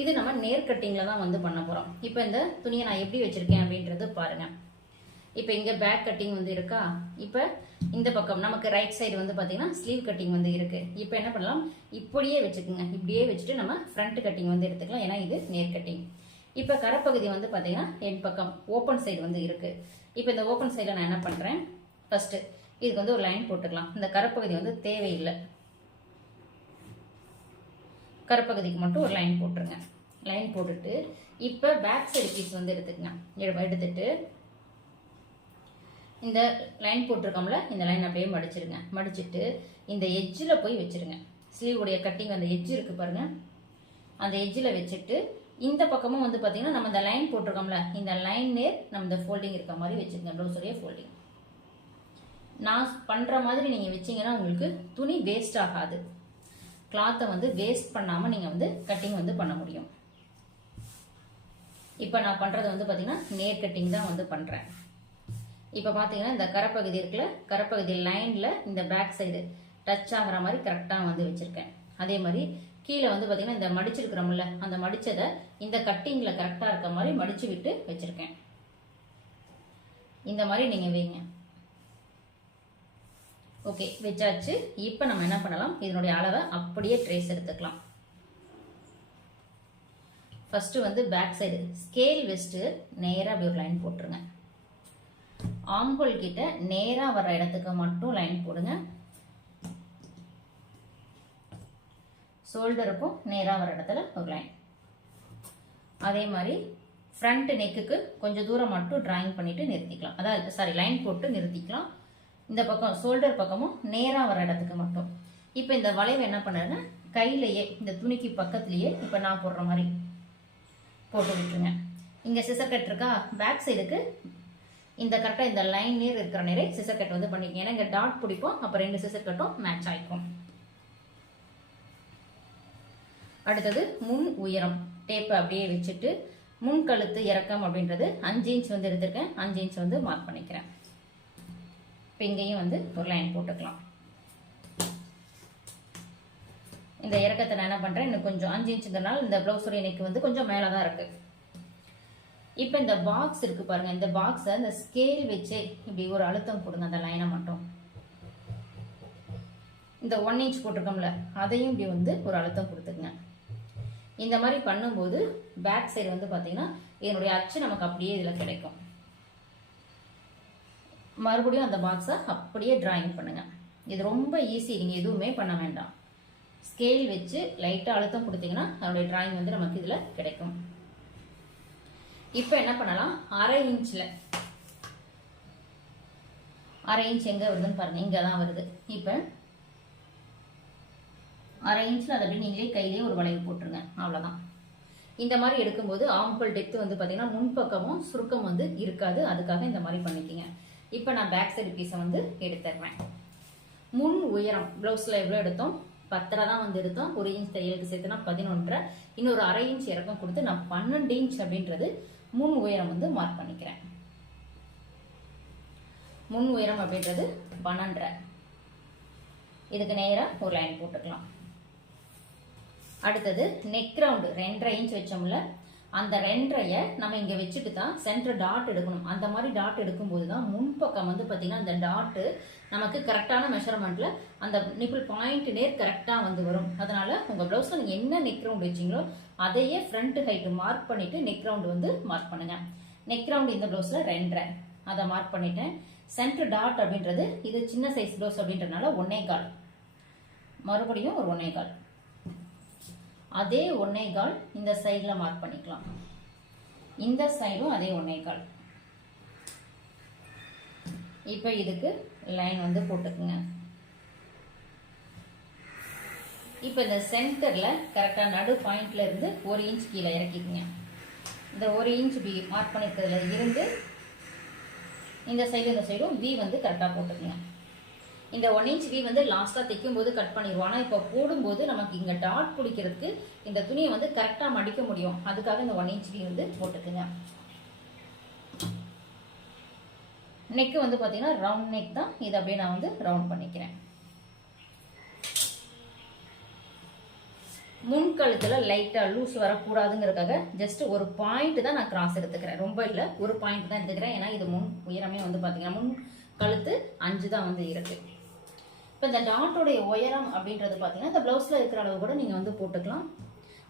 இது நம்ம நேர் கட்டிங்ல தான் வந்து பண்ண போறோம். இப்போ இந்த துணியை நான் எப்படி வச்சிருக்கேன் அப்படின்றது பாருங்க. இப்போ இங்க பேக் கட்டிங் வந்து இருக்கா. இப்போ இந்த பக்கம் நமக்கு ரைட் சைடு வந்து பாத்தீங்கன்னா ஸ்லீவ் கட்டிங் வந்து இருக்கு. இப்போ என்ன பண்ணலாம், இப்படியே வச்சுக்கோங்க. இப்படியே வச்சுட்டு நம்ம ஃப்ரண்ட் கட்டிங் வந்து எடுத்துக்கலாம், ஏன்னா இது நேர் கட்டிங். இப்போ கரப்பகுதி வந்து பாத்தீங்கன்னா என் பக்கம் ஓப்பன் சைடு வந்து இருக்கு. இப்போ இந்த ஓப்பன் சைடில் நான் என்ன பண்றேன், ஃபர்ஸ்ட் இதுக்கு வந்து ஒரு லைன் போட்டுக்கலாம். இந்த கரப்பகுதி வந்து தேவையில்லை, கரப்பகுதிக்கு மட்டும் ஒரு லைன் போட்டுருங்க. லைன் போட்டுட்டு இப்போ பேக் சைடு பீஸ் வந்து எடுத்துக்கங்க. எடுத்துட்டு இந்த லைன் போட்டிருக்கோம்ல, இந்த லைன் அப்படியே மடிச்சிருங்க. மடிச்சிட்டு இந்த எட்ஜில் போய் வச்சிருங்க. ஸ்லீவ் உடைய கட்டிங் அந்த எட்ஜ் இருக்கு பாருங்க, அந்த எட்ஜில் வச்சுட்டு இந்த பக்கமும் வந்து பார்த்தீங்கன்னா நம்ம இந்த லைன் போட்டிருக்கோம்ல, இந்த லைன் நேர் நம்ம இந்த ஃபோல்டிங் இருக்க மாதிரி வச்சுருங்க. ப்ளவுஸுடைய ஃபோல்டிங் நான் பண்ணுற மாதிரி நீங்கள் வச்சிங்கன்னா உங்களுக்கு துணி வேஸ்ட் ஆகாது. கிளாத்தை வந்து வேஸ்ட் பண்ணாமல் நீங்கள் வந்து கட்டிங் வந்து பண்ண முடியும். இப்போ நான் பண்ணுறது வந்து பார்த்தீங்கன்னா நேர் கட்டிங் தான் வந்து பண்ணுறேன். இப்போ பார்த்தீங்கன்னா இந்த கரப்பகுதி இருக்குல்ல, கரப்பகுதி லைனில் இந்த பேக் சைடு டச் ஆகிற மாதிரி கரெக்டாக வந்து வச்சுருக்கேன். அதே மாதிரி கீழே வந்து பார்த்தீங்கன்னா இந்த மடிச்சிருக்கிறோம்ல, அந்த மடிச்சதை இந்த கட்டிங்கில் கரெக்டாக இருக்க மாதிரி மடிச்சு விட்டு வச்சுருக்கேன். இந்த மாதிரி நீங்கள் வைங்க. ஓகே, வச்சாச்சு. இப்போ நம்ம என்ன பண்ணலாம், இதனுடைய அளவை அப்படியே ட்ரேஸ் எடுத்துக்கலாம். ஃபர்ஸ்ட் வந்து பேக் சைடு ஸ்கேல் வச்சுட்டு நேராக அப்படி ஒரு லைன் போட்டுருங்க. ஆம்ஹோல் கிட்ட நேராக வர இடத்துக்கு மட்டும் லைன் போடுங்க. ஷோல்டருக்கும் நேராக வர இடத்துல ஒரு லைன். அதே மாதிரி ஃப்ரண்ட் நெக்குக்கு கொஞ்சம் தூரம் மட்டும் டிராயிங் பண்ணிட்டு நிறுத்திக்கலாம். அதாவது லைன் போட்டு நிறுத்திக்கலாம். இந்த பக்கம் ஷோல்டர் பக்கமும் நேராக வர இடத்துக்கு மட்டும். இப்போ இந்த வளைவு என்ன பண்ணுறேன்னா கையிலேயே இந்த துணிக்கு பக்கத்துலேயே இப்போ நான் போடுற மாதிரி போட்டு விட்டுருங்க. இங்கே சிசர் கட் இருக்கா, பேக் சைடுக்கு இந்த கரெக்டாக இந்த லைன் நேர் இருக்கிற நேரே சிசர் கட் வந்து பண்ணிக்கங்க. ஏன்னா இங்கே டாட் பிடிப்போம், அப்போ 2 சிசர் கட்டும் மேட்ச் ஆகிக்கும். அடுத்தது முன் உயரம் டேப்பை அப்படியே வச்சுட்டு முன் கழுத்து இறக்கம் அப்படின்றது 5 இன்ச் வந்து எடுத்திருக்கேன். 5 இன்ச் வந்து மார்க் பண்ணிக்கிறேன். இப்போ இங்கேயும் வந்து ஒரு லைன் போட்டுக்கலாம். இந்த இறக்கத்தை நான் என்ன பண்ணுறேன், இன்னும் கொஞ்சம் 5 இன்ச்சுங்கிறனால இந்த ப்ளவுஸுடைய நெக் வந்து கொஞ்சம் மேலே தான் இருக்குது. இப்போ இந்த பாக்ஸ் இருக்கு பாருங்க, இந்த பாக்ஸை இந்த ஸ்கேல் வச்சு இப்படி ஒரு அழுத்தம் கொடுங்க. அந்த லைனை மட்டும் இந்த 1 இன்ச் போட்டிருக்கோம்ல, அதையும் இப்படி வந்து ஒரு அழுத்தம் கொடுத்துக்குங்க. இந்த மாதிரி பண்ணும்போது பேக் சைடு வந்து பார்த்தீங்கன்னா இதனுடைய அச்சு நமக்கு அப்படியே இதில் கிடைக்கும். மறுபடியும் அந்த பாக்ஸை அப்படியே டிராயிங் பண்ணுங்க. இது ரொம்ப ஈஸி, நீங்கள் எதுவுமே பண்ண வேண்டாம். ஸ்கேல் வச்சு லைட்டாக அழுத்தம் கொடுத்தீங்கன்னா அதனுடைய டிராயிங் வந்து நமக்கு இதில் கிடைக்கும். இப்போ என்ன பண்ணலாம், 1/2 இன்ச்சில் 1/2 இன்ச் எங்கே வருதுன்னு பாருங்க, இங்கே தான் வருது. இப்போ 1/2 இன்ச்சில் அதை அப்படி நீங்களே கையிலேயே ஒரு வளைவு போட்டுருங்க. அவ்வளோதான். இந்த மாதிரி எடுக்கும்போது ஆம்ஹோல் டெப்த் வந்து பார்த்தீங்கன்னா முன்பக்கமும் சுருக்கம் வந்து இருக்காது. அதுக்காக இந்த மாதிரி பண்ணிக்கிங்க. இப்போ நான் பேக் சைடு பீஸை வந்து எடுத்துடுறேன். முன் உயரம் ப்ளவுஸில் எவ்வளோ எடுத்தோம், 10 தான் வந்து எடுத்தோம். 1 இன்ச் தையலுக்கு சேர்த்துனா 11.5, இன்னொரு 1/2 இன்ச் இறக்கம் கொடுத்து நான் 12 இன்ச் அப்படின்றது முன் உயரம் வந்து மார்க் பண்ணிக்கிறேன். முன் உயரம் அப்படின்றது 12.5. இதுக்கு நேராக ஒரு லைன் போட்டுக்கலாம். அடுத்தது நெக் ரவுண்டு 2.5 இன்ச் வச்சோம்ல, அந்த 2.5 நம்ம இங்கே வச்சுட்டு தான் சென்டர் டாட் எடுக்கணும். அந்த மாதிரி டாட் எடுக்கும்போது தான் முன்பக்கம் வந்து பார்த்தீங்கன்னா அந்த டாட்டு நமக்கு கரெக்டான மெஷர்மெண்ட்டில் அந்த நிப்பிள் பாயிண்ட் நேர் கரெக்டாக வந்து வரும். அதனால் உங்கள் ப்ளவுஸில் நீங்கள் என்ன நெக் ரவுண்டு வச்சிங்களோ அதையே ஃப்ரண்ட் ஹைட்டு மார்க் பண்ணிவிட்டு நெக் ரவுண்டு வந்து மார்க் பண்ணுங்கள். நெக் ரவுண்டு இந்த ப்ளவுஸில் 2.5 அதை மார்க் பண்ணிட்டேன். சென்டர் டாட் அப்படின்றது இது சின்ன சைஸ் ப்ளவுஸ் அப்படின்றதுனால 1.25, மறுபடியும் ஒரு 1.25, அதே 1.25 இந்த சைடில் மார்க் பண்ணிக்கலாம். இந்த சைடும் அதே 1.25. இப்போ இதுக்கு லைன் வந்து போட்டுக்குங்க. இப்போ இந்த சென்டரில் கரெக்டாக நடு பாயிண்ட்ல இருந்து 1 இன்ச் கீழே இறக்கிக்குங்க. இந்த 1 இன்ச் பி மார்க் பண்ணிக்கிறதுல இருந்து இந்த சைடும் வி வந்து கரெக்டாக போட்டுக்குங்க. இந்த 1 இன்ச் வி வந்து லாஸ்ட்டாக தைக்கும் போது கட் பண்ணிடுவோம். ஆனால் இப்போ போடும்போது நமக்கு இங்கே டாட் பிடிக்கிறதுக்கு இந்த துணியை வந்து கரெக்டாக மடிக்க முடியும். அதுக்காக இந்த 1 இன்ச் வி வந்து போட்டுக்குங்க. நெக்கு வந்து பார்த்தீங்கன்னா ரவுண்ட் நெக் தான். இதை அப்படியே நான் வந்து ரவுண்ட் பண்ணிக்கிறேன். முன்கழுத்துல லைட்டா லூஸ் வரக்கூடாதுங்கிறதுக்காக ஜஸ்ட் ஒரு பாயிண்ட் தான் நான் கிராஸ் எடுத்துக்கிறேன். ரொம்ப இல்லை, ஒரு பாயிண்ட் தான் எடுத்துக்கிறேன். ஏன்னா இது முன் உயரமே வந்து பாத்தீங்கன்னா முன் கழுத்து 5 தான் வந்து இருக்கு. இப்போ இந்த டாட்டோடைய உயரம் அப்படின்றது பார்த்தீங்கன்னா இந்த ப்ளவுஸில் இருக்கிற அளவு கூட நீங்கள் வந்து போட்டுக்கலாம்.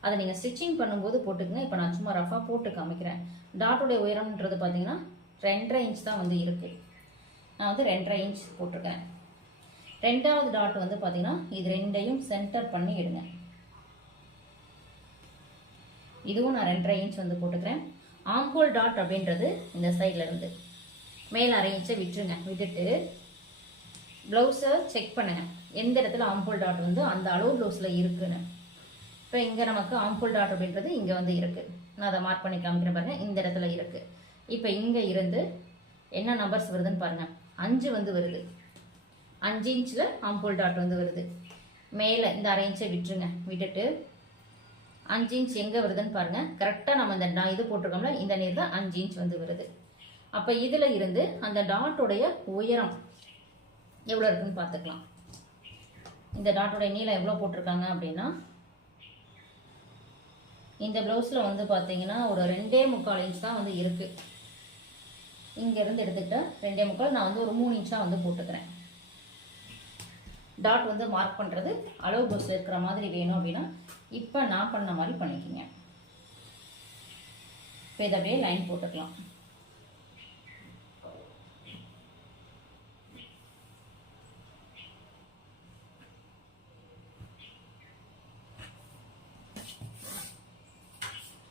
அதை நீங்கள் ஸ்டிச்சிங் பண்ணும்போது போட்டுக்கங்க. இப்போ நான் சும்மா ரஃபாக போட்டு காமிக்கிறேன். டாட்டோடைய உயரம்ன்றது பார்த்தீங்கன்னா 2.5 இன்ச் தான் வந்து இருக்குது. நான் வந்து 2.5 இன்ச் போட்டிருக்கேன். ரெண்டாவது டாட் வந்து பார்த்தீங்கன்னா இது ரெண்டையும் சென்டர் பண்ணி எடுங்க. இதுவும் நான் 2.5 இன்ச் வந்து போட்டுக்கிறேன். ஆம்ஹோல் டாட் அப்படின்றது இந்த சைடில் இருந்து மேலே 1/2 இன்ச்சை விட்டுருங்க. விட்டுட்டு ப்ளவுஸை செக் பண்ணுங்க எந்த இடத்துல ஆம்ஹோல் டாட் வந்து அந்த அளவு ப்ளவுஸில் இருக்குன்னு. இப்போ இங்கே நமக்கு ஆம்ஹோல் டாட் அப்படின்றது இங்கே வந்து இருக்குது. நான் அதை மார்க் பண்ணி காமிக்கிறேன் பாருங்க. இந்த இடத்துல இருக்குது. இப்போ இங்கே இருந்து என்ன நம்பர்ஸ் வருதுன்னு பாருங்க. 5 வந்து வருது. 5 இன்ச்சில் ஆம்ஹோல் டாட் வந்து வருது. மேலே இந்த 1/2 இன்ச்சை விட்டுருங்க. விட்டுட்டு 5 இன்ச் எங்கே வருதுன்னு பாருங்க. கரெக்டாக நம்ம இந்த இது போட்டிருக்கோம்ல இந்த நீர் தான் 5 இன்ச் வந்து வருது. அப்போ இதில் இருந்து அந்த டாட்டோடைய உயரம் எவ்வளோ இருக்குன்னு பார்த்துக்கலாம். இந்த டாட்டோடைய நீளம் எவ்வளோ போட்டிருக்காங்க அப்படின்னா இந்த ப்ளவுஸில் வந்து பார்த்தீங்கன்னா ஒரு 2.25 இன்ச் தான் வந்து இருக்குது. இங்கேருந்து எடுத்துக்கிட்டால் 2.25, நான் வந்து ஒரு 3 இன்ச்சாக வந்து போட்டுக்கிறேன். டாட் வந்து மார்க் பண்ணுறது அளவு ப்ளவுஸில் இருக்கிற மாதிரி வேணும் அப்படின்னா இப்போ நான் பண்ண மாதிரி பண்ணிக்கோங்க. இப்போ இதை அப்படியே லைன் போட்டுக்கலாம்.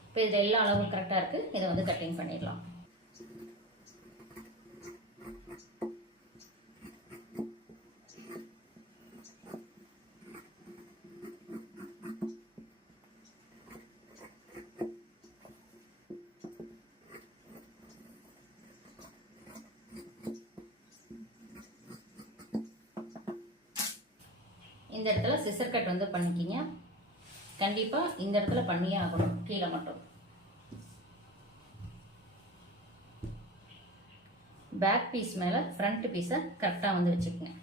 இப்போ இதில் எல்லா அளவும் கரெக்டாக இருக்குது. இதை வந்து கட்டிங் பண்ணிடலாம். இந்த இடத்துல சிசர் கட் வந்து பண்ணிக்கிங்க. கண்டிப்பாக இந்த இடத்துல பண்ணியே ஆகணும். கீழே மட்டும் பேக் பீஸ் மேலே ஃப்ரண்ட் பீஸை கரெக்டாக வந்து வச்சுக்கோங்க.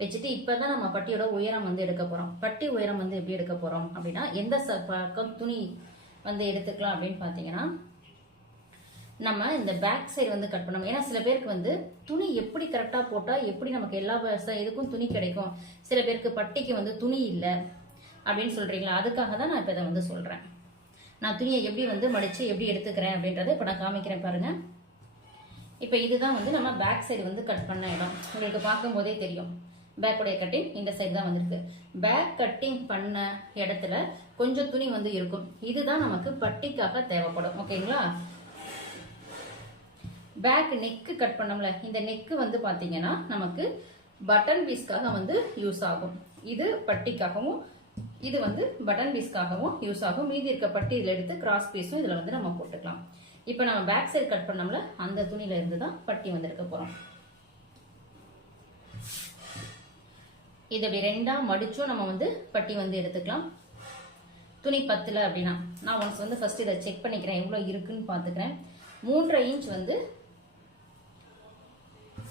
வச்சுட்டு இப்போ தான் நம்ம பட்டியோட உயரம் வந்து எடுக்க போகிறோம். பட்டி உயரம் வந்து எப்படி எடுக்க போகிறோம் அப்படின்னா எந்த பக்கம் துணி வந்து எடுத்துக்கலாம் அப்படின்னு பார்த்தீங்கன்னா நம்ம இந்த பேக் சைடு வந்து கட் பண்ணணும். ஏன்னா சில பேருக்கு வந்து துணி எப்படி கரெக்டாக போட்டால் எப்படி நமக்கு எல்லா இதுக்கும் துணி கிடைக்கும், சில பேருக்கு பட்டிக்கு வந்து துணி இல்லை அப்படின்னு சொல்கிறீங்களா, அதுக்காக தான் நான் இப்போ இதை வந்து சொல்கிறேன். நான் துணியை எப்படி வந்து மடித்து எப்படி எடுத்துக்கிறேன் அப்படின்றத இப்போ நான் காமிக்கிறேன் பாருங்கள். இப்போ இதுதான் வந்து நம்ம பேக் சைடு வந்து கட் பண்ண இடம். உங்களுக்கு பார்க்கும்போதே தெரியும் பேக்குடைய கட்டிங் இந்த சைடு தான் வந்திருக்கு. பேக் கட்டிங் பண்ண இடத்துல கொஞ்சம் துணி வந்து இருக்கும். இதுதான் நமக்கு பட்டிக்காக தேவைப்படும். ஓகேங்களா. பேக் நெக்கு கட் பண்ணோம்ல, இந்த நெக்கு வந்து பார்த்தீங்கன்னா நமக்கு பட்டன் பீஸ்க்காக வந்து யூஸ் ஆகும். இது பட்டிக்காகவும் இது வந்து பட்டன் பீஸ்க்காகவும் யூஸ் ஆகும். மீதி இருக்க பட்டி இதில் எடுத்து கிராஸ் பீஸும் இதில் வந்து நம்ம போட்டுக்கலாம். இப்போ நம்ம பேக் சைடு கட் பண்ணோம்ல அந்த துணியில இருந்து தான் பட்டி வந்து எடுக்க போகிறோம். இது அப்படி ரெண்டா மடிச்சும் நம்ம வந்து பட்டி வந்து எடுத்துக்கலாம். துணி பத்தல அப்படின்னா நான் ஒன்ஸ் வந்து ஃபர்ஸ்ட் இதை செக் பண்ணிக்கிறேன் எவ்வளோ இருக்குன்னு பார்த்துக்கிறேன். 3.5 இன்ச் வந்து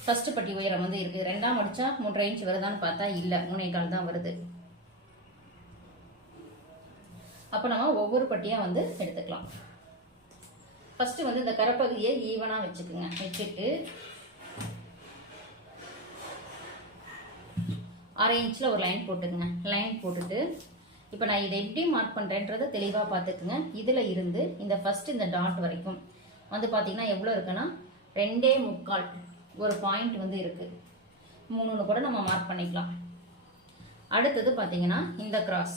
ஃபர்ஸ்ட் பட்டி உயரம் வந்து இருக்கு. ரெண்டாம் மடிச்சா 3.5 இன்ச் வருதான்னு பார்த்தா இல்லை, 3.25 தான் வருது. அப்போ நம்ம ஒவ்வொரு பட்டியா வந்து எடுத்துக்கலாம். ஃபர்ஸ்ட் வந்து இந்த கரப்பகுதியை ஈவனா வச்சுக்குங்க. வச்சுட்டு 1/2 இன்ச்சில் ஒரு லைன் போட்டுக்குங்க. லைன் போட்டுட்டு இப்போ நான் இதை எப்படி மார்க் பண்ணுறேன்றதை தெளிவாக பார்த்துக்குங்க. இதில் இருந்து இந்த ஃபர்ஸ்ட் இந்த டாட் வரைக்கும் வந்து பார்த்தீங்கன்னா எவ்வளோ இருக்குன்னா 2.25 ஒரு பாயிண்ட் வந்து இருக்குது. 3ன்னு கூட நம்ம மார்க் பண்ணிக்கலாம். அடுத்தது பார்த்தீங்கன்னா இந்த கிராஸ்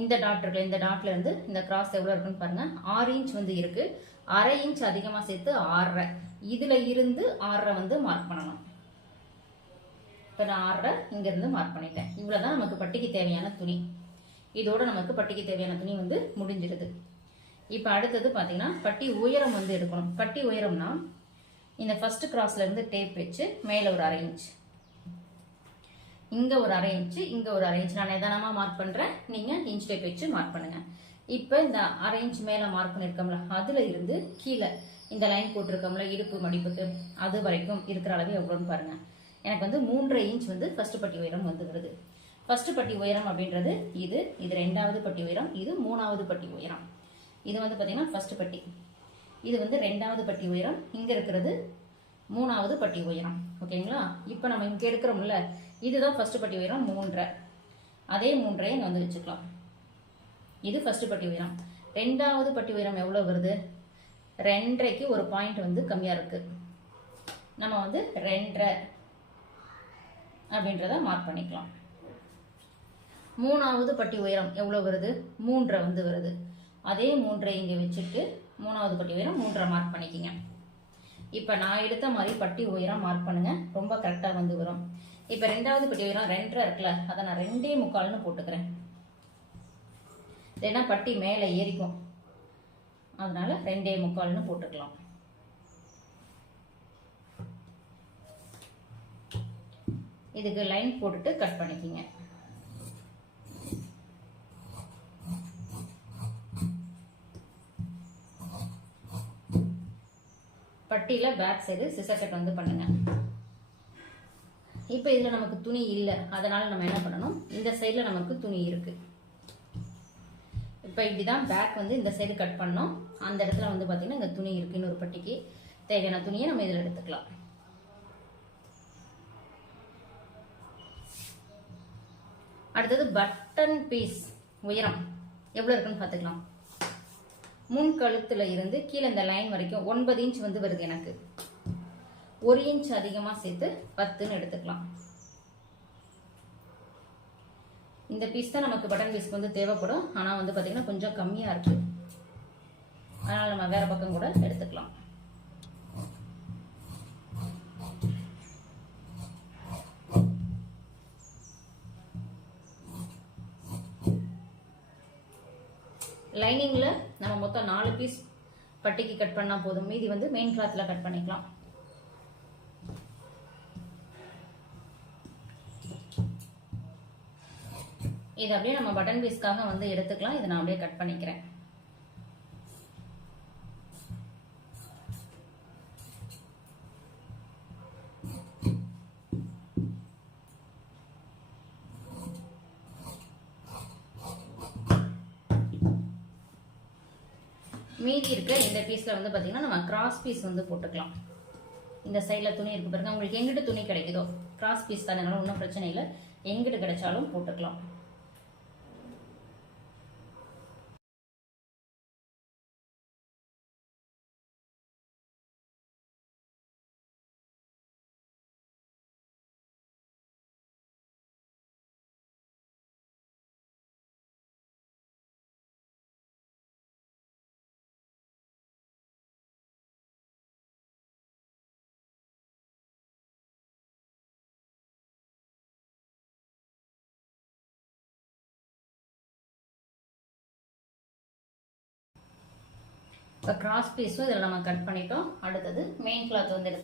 இந்த டாட் இருக்குல்ல, இந்த டாட்ல இருந்து இந்த கிராஸ் எவ்வளோ இருக்குன்னு பாருங்க. 6 இன்ச் வந்து இருக்கு. 1/2 இன்ச் அதிகமாக சேர்த்து 6.5. இதுல இருந்து 6.5 வந்து மார்க் பண்ணணும். இப்போ நான் 6.5 இங்க இருந்து மார்க் பண்ணிட்டேன். இவ்வளவுதான் நமக்கு பட்டிக்கு தேவையான துணி. இதோட நமக்கு பட்டிக்கு தேவையான துணி வந்து முடிஞ்சிருது. இப்போ அடுத்தது பார்த்தீங்கன்னா பட்டி உயரம் வந்து எடுக்கணும். பட்டி உயரம்னா இந்த ஃபர்ஸ்ட் கிராஸ்ல இருந்து டேப் வச்சு மேலே ஒரு 1/2 இன்ச், இங்க ஒரு 1/2 இன்ச், இங்க ஒரு 1/2 இன்ச். நான் நிதானமா மார்க் பண்றேன், நீங்க இன்ச் டேப் வச்சு மார்க் பண்ணுங்க. இப்போ இந்த 1/2 இன்ச் மேல மார்க் பண்ணிருக்கோம்ல, அதுல இருந்து கீழே இந்த லைன் போட்டிருக்கோம்ல இடுப்பு மடிப்புக்கு, அது வரைக்கும் இருக்கிற அளவு எவ்வளோன்னு பாருங்க. எனக்கு வந்து 3.5 இன்ச் வந்து ஃபர்ஸ்ட் பட்டி உயரம் வந்து வருது. ஃபர்ஸ்ட் பட்டி உயரம் அப்படின்றது இது ரெண்டாவது பட்டி உயரம், இது மூணாவது பட்டி உயரம். இது வந்து பார்த்தீங்கன்னா ஃபர்ஸ்ட் பட்டி, இது வந்து ரெண்டாவது பட்டி உயரம், இங்கே இருக்கிறது மூணாவது பட்டி உயரம். ஓகேங்களா? இப்போ நம்ம இங்கே எடுக்கிறோம்ல, இதுதான் ஃபர்ஸ்ட் பட்டி உயரம் 3.5. அதே 3.5 இங்கே வந்து வச்சுக்கலாம். இது ஃபர்ஸ்ட் பட்டி உயரம். ரெண்டாவது பட்டி உயரம் எவ்வளோ வருது? 2.5க்கு ஒரு பாயிண்ட் வந்து கம்மியாக இருக்குது. நம்ம வந்து 2.5 அப்படின்றத மார்க் பண்ணிக்கலாம். மூணாவது பட்டி உயரம் எவ்வளோ வருது? 3.5 வந்து வருது. அதே 3.5 இங்கே வச்சுட்டு மூணாவது பட்டி உயரம் 3.5 மார்க் பண்ணிக்கிங்க. இப்போ நான் எடுத்த மாதிரி பட்டி உயரம் மார்க் பண்ணுங்க, ரொம்ப கரெக்டாக வந்து வரும். இப்போ ரெண்டாவது பட்டி உயரம் 2.5 இருக்குல்ல, அதை நான் 2.25ன்னு போட்டுக்கிறேன். இல்லைன்னா பட்டி மேலே ஏறிக்கும், அதனால 2.25ன்னு போட்டுக்கலாம். இதுக்கு லைன் போட்டுட்டு கட் பண்ணிக்கிங்க. பட்டியில் பேக் சைடு சிசர் கட் வந்து பண்ணுங்க. இப்போ இதில் நமக்கு துணி இல்லை, அதனால நம்ம என்ன பண்ணணும், இந்த சைடில் நமக்கு துணி இருக்கு. இப்போ இப்படிதான் பேக் வந்து இந்த சைடு கட் பண்ணோம். அந்த இடத்துல வந்து பார்த்தீங்கன்னா இங்கே துணி இருக்கு. இன்னொரு பட்டிக்கு தேவையான துணியை நம்ம இதில் எடுத்துக்கலாம். அடுத்தது பட்டன் பீஸ் உயரம் எவ்வளோ இருக்குன்னு பார்த்துக்கலாம். முன் கழுத்துல இருந்து கீழே இந்த லைன் வரைக்கும் 9 இன்ச் வந்து வருது. எனக்கு 1 இன்ச் அதிகமாக சேர்த்து 10ன்னு எடுத்துக்கலாம். இந்த பீஸ் தான் நமக்கு பட்டன் பீஸ்க்கு வந்து தேவைப்படும். ஆனால் வந்து பார்த்தீங்கன்னா கொஞ்சம் கம்மியாக இருக்கு, அதனால நம்ம வேற பக்கம் கூட எடுத்துக்கலாம். லைனிங்ல நம்ம மொத்தம் 4 பீஸ் பட்டிக்கு கட் பண்ணா போதும். மீதி வந்து மெயின் கிளாத்ல கட் பண்ணிக்கலாம். இது அப்படியே நம்ம பட்டன் பீஸ்க்காக வந்து எடுத்துக்கலாம். இதை நான் அப்படியே கட் பண்ணிக்கிறேன். மீதி இருக்க இந்த பீஸ்ல வந்து பாத்தீங்கன்னா நம்ம கிராஸ் பீஸ் வந்து போட்டுக்கலாம். இந்த சைட்ல துணி இருக்கு பாருங்க, உங்களுக்கு எங்கிட்ட துணி கிடைக்குதோ, கிராஸ் பீஸ் தானே, ஒன்றும் பிரச்சனை இல்லை, எங்கிட்ட கிடைச்சாலும் போட்டுக்கலாம். இப்போ கிராஸ் பீஸும் இதில் நம்ம கட் பண்ணிட்டோம். அடுத்தது மெயின் கிளாத் வந்து